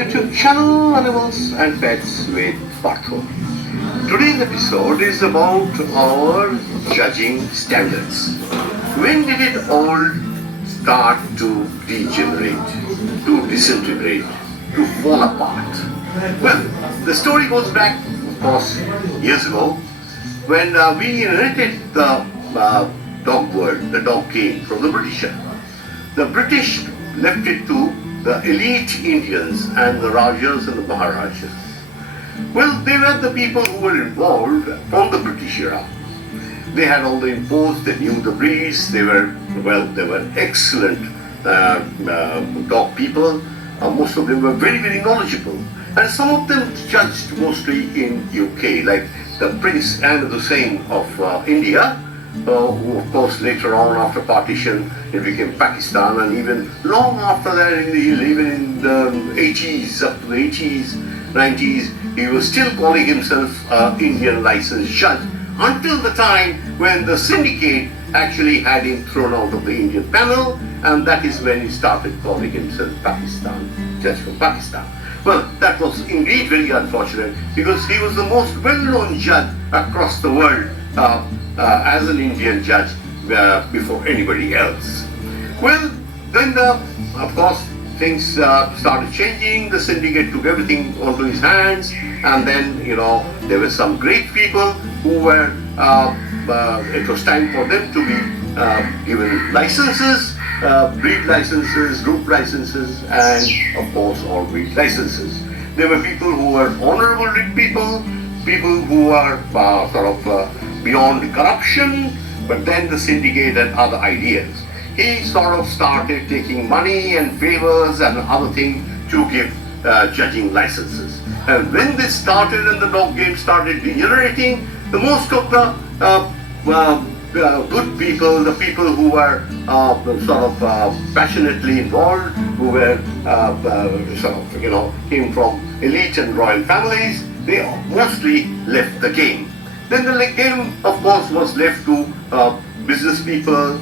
YouTube channel Animals and Pets with Partha. Today's episode is about our judging standards. When did it all start to degenerate, to disintegrate, to fall apart? Well, the story goes back, of course, years ago when we inherited the dog world, the dog game from the British. The British left it to the elite Indians and the Rajas and the Maharajas. Well, they were the people who were involved from the British era. They had all the imports, they knew the breeds, they were excellent dog people. Most of them were very, very knowledgeable. And some of them judged mostly in UK, like the Prince and Hussain of India, who of course later on after partition it became Pakistan, and even long after that, even in the 80s, up to the 80s, 90s, he was still calling himself Indian licensed judge, until the time when the syndicate actually had him thrown out of the Indian panel, and that is when he started calling himself judge from Pakistan. Well, that was indeed very unfortunate, because he was the most well-known judge across the world as an Indian judge before anybody else. Well, then of course things started changing. The syndicate took everything onto his hands, and then there were some great people who were it was time for them to be given licenses, breed licenses, group licenses, and of course all breed licenses. There were people who were honorable people who are beyond corruption, but then the syndicate had other ideas. He sort of started taking money and favors and other things to give judging licenses. And when this started and the dog game started degenerating, the most of the good people, the people who were passionately involved, who were came from elite and royal families, they mostly left the game. Then the game, of course, was left to business people,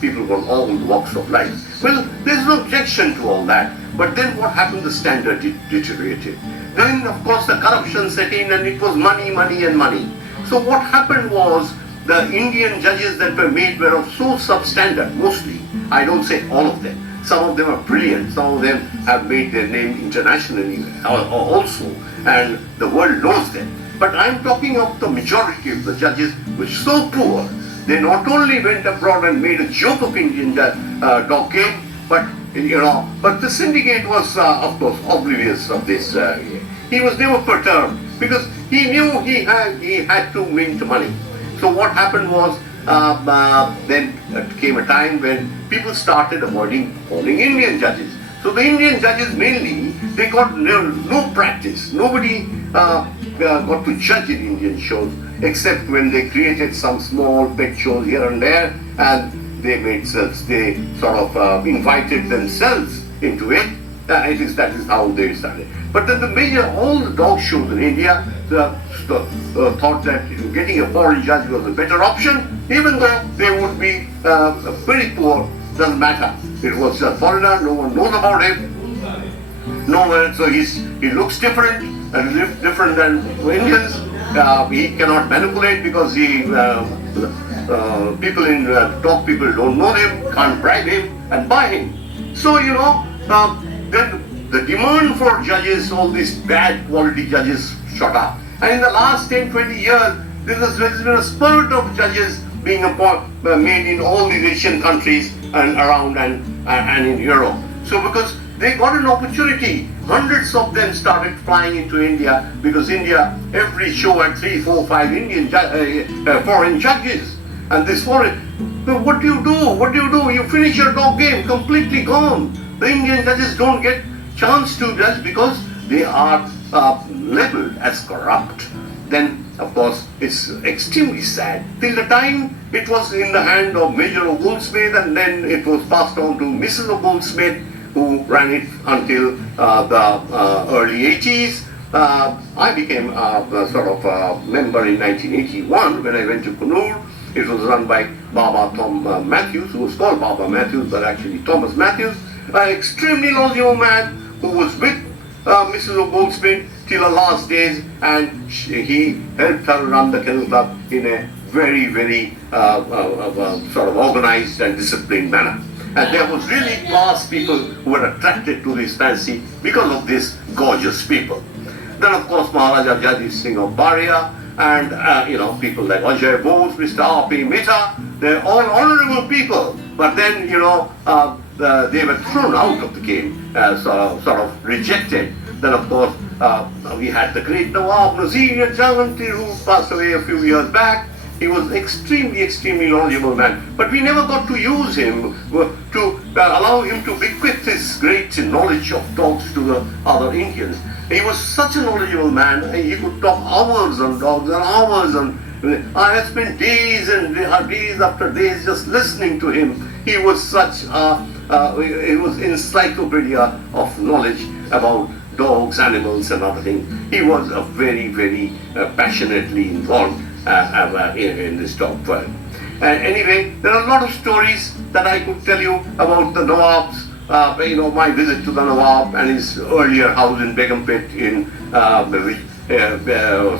people from all walks of life. Well, there's no objection to all that. But then what happened? The standard deteriorated. Then, of course, the corruption set in, and it was money, money, and money. So what happened was, the Indian judges that were made were of so substandard, mostly. I don't say all of them. Some of them are brilliant. Some of them have made their name internationally also, and the world knows them. But I'm talking of the majority of the judges were so poor. They not only went abroad and made a joke of Indian dog game, but the syndicate was, of course, oblivious of this. He was never perturbed, because he knew he had to mint money. So what happened was, then came a time when people started avoiding calling Indian judges. So the Indian judges mainly, they got no practice. Nobody got to judge in Indian shows, except when they created some small pet shows here and there, and they invited themselves into it. That is how they started. But then all the dog shows in India thought that getting a foreign judge was a better option, even though they would be very poor. Doesn't matter. It was a foreigner, no one knows about him. So he looks different and different than Indians. He cannot manipulate, because people in dog people don't know him, can't bribe him and buy him. So then the demand for judges, all these bad quality judges, shot up. And in the last 10-20 years, there has been a spurt of judges being made in all these Asian countries and around and in Europe. So because they got an opportunity, hundreds of them started flying into India, because India, every show had 3, 4, 5 foreign judges. And this foreign, what do you do? You finish your dog game, completely gone. The Indian judges don't get chance to judge because they are labeled as corrupt. Then, of course, it's extremely sad. Till the time it was in the hand of Major Goldsmith, and then it was passed on to Mrs. Goldsmith, who ran it until the early 80s. I became a member in 1981 when I went to Kannur. It was run by Baba Matthews, who was called Baba Matthews, but actually Thomas Matthews, an extremely knowledgeable man who was with Mrs. Goldsmith till her last days, and he helped her run the kennel club in a very, very sort of organized and disciplined manner. And there was really class people who were attracted to this fancy because of these gorgeous people. Then of course Maharaja Jagdish Singh of Baria, and people like Ajay Bose, Mr. R.P. Mehta, they're all honorable people. But then they were thrown out of the game, sort of rejected. Then of course we had the great Nawab Nazir Jalanti, who passed away a few years back. He was extremely, extremely knowledgeable man, but we never got to use him to allow him to bequeath his great knowledge of dogs to the other Indians. He was such a knowledgeable man. He could talk hours on dogs and hours on. I have spent days and days after days just listening to him. He was such he was encyclopedia of knowledge about dogs, animals, and other things. He was a very, very passionately involved in this dog world. Anyway, there are a lot of stories that I could tell you about the Nawabs. My visit to the Nawab and his earlier house in Begumpet in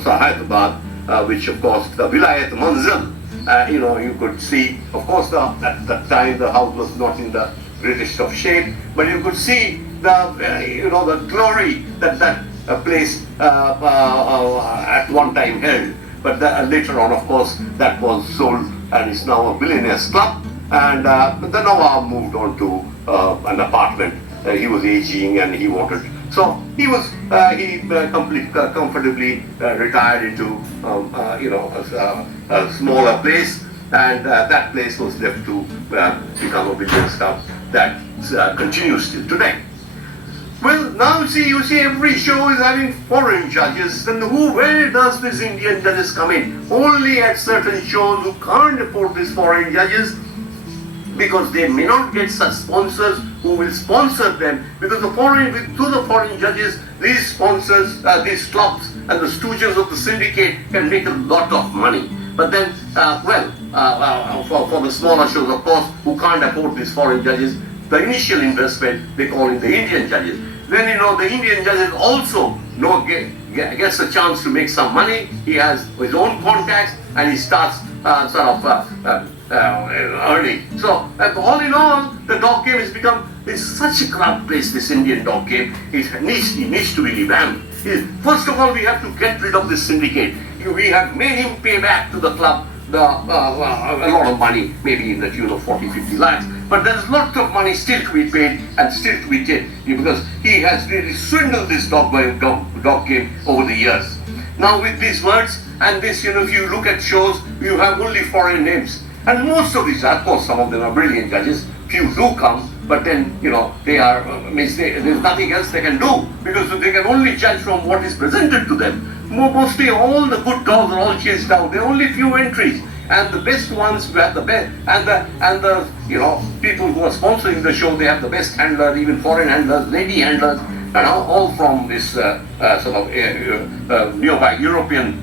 Hyderabad, which of course the Vilayat Manzil. You could see, of course, at that time the house was not in the greatest of shape, but you could see the glory that place at one time held. But later on, of course, that was sold and is now a billionaires club. And the Nawab moved on to an apartment. He was aging and he wanted. So he was comfortably retired into a smaller place, and that place was left to become a billionaires club that continues till today. Well, now you see every show is having foreign judges, and where does this Indian judges come in? Only at certain shows who can't afford these foreign judges, because they may not get such sponsors who will sponsor them, because through the foreign judges, these sponsors, these clubs and the stooges of the syndicate can make a lot of money. But then, for the smaller shows, of course, who can't afford these foreign judges, the initial investment, they call in the Indian judges. Then the Indian judges also gets a chance to make some money. He has his own contacts and he starts earning. So all in all, the dog game has become such a crowded place, this Indian dog game. It needs to be revamped. First of all, we have to get rid of this syndicate. We have made him pay back to the club a lot of money, maybe in the tune of 40-50 lakhs. But there's lots of money still to be paid and still to be paid, because he has really swindled this dog game over the years. Now with these words and this, if you look at shows, you have only foreign names. And most of these, of course, some of them are brilliant judges. Few do come, but then, they are, there's nothing else they can do, because they can only judge from what is presented to them. Mostly all the good dogs are all chased out. There are only few entries, and the best ones who have the best, and the people who are sponsoring the show, they have the best handlers, even foreign handlers, lady handlers, all from this nearby European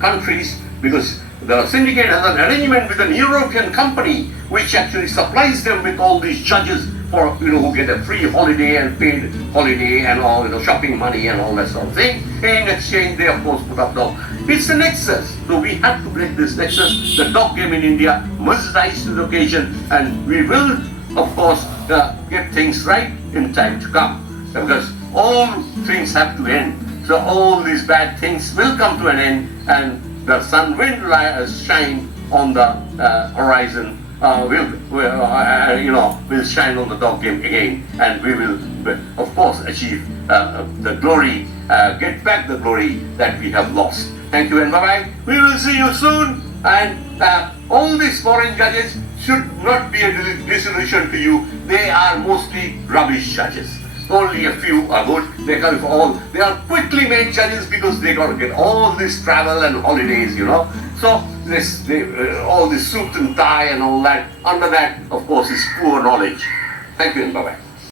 countries, because the syndicate has an arrangement with an European company which actually supplies them with all these judges for who get a free holiday and paid holiday and all shopping money and all that sort of thing. In exchange, they of course put up dog. It's a nexus, so we have to break this nexus. The dog game in India must rise to the occasion, and we will of course get things right in time to come, because all things have to end. So all these bad things will come to an end, and the sun will shine on the horizon. Will shine on the dog game again, and we will, of course, achieve the glory, get back the glory that we have lost. Thank you and bye-bye. We will see you soon, and all these foreign judges should not be a disillusion to you. They are mostly rubbish judges. Only a few are good. They are quickly made judges because they got to get all this travel and holidays, So all this suit and tie and all that. Under that, of course, is poor knowledge. Thank you and bye-bye.